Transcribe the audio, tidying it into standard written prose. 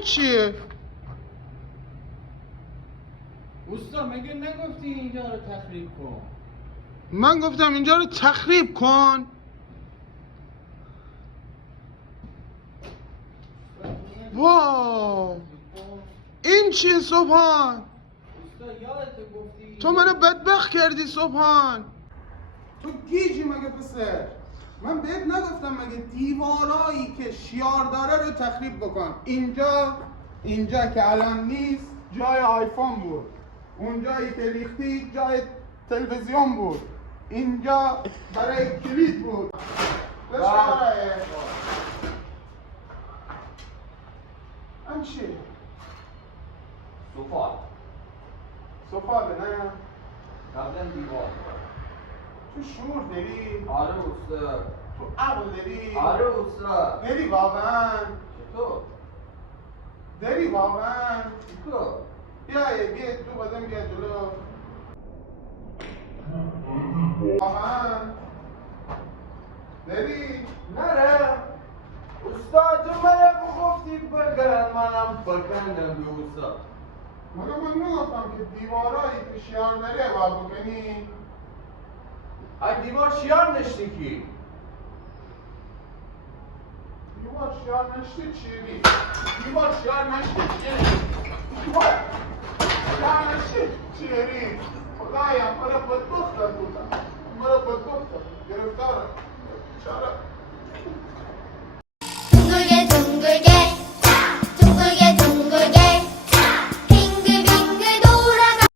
این چیه؟ اوستا مگه نگفتی اینجا رو تخریب کن؟ من گفتم اینجا رو تخریب کن. واو این چیه سبحان؟ اوستا یادت گفتی تو منو بدبخت کردی سبحان. تو گیجی مگه پسر؟ من بهت نگفتم مگه دیوارایی که شیار داره رو تخریب بکن. اینجا که الان نیست جای آیفون بود، اونجایی که ریختی جای تلویزیون بود، اینجا برای کلید بود. این چیه؟ صفحه نه؟ قبلا دیوار تو شعور داری؟ آره اوستا تو عقل داری؟ آره اوستا داری واقعا؟ چطور؟ داری واقعا؟ چطور؟ بیا تو بدن بیا جلو. واقعا؟ داری؟ نره اوستا تو منو گفتی بگن منم بگندم به اوستا مگه من نگفتم که دیوارایی که شیار داره باید بکنی؟ ای دیوار شیار نشتی کی؟ دیوار شیار نشته چیری؟ دیوار شیار نشته چیری؟ دیوار شیار نشته چیری؟ خدایا مرا بدبخت بودم، مرا بدبخت گرفتارم. چرا؟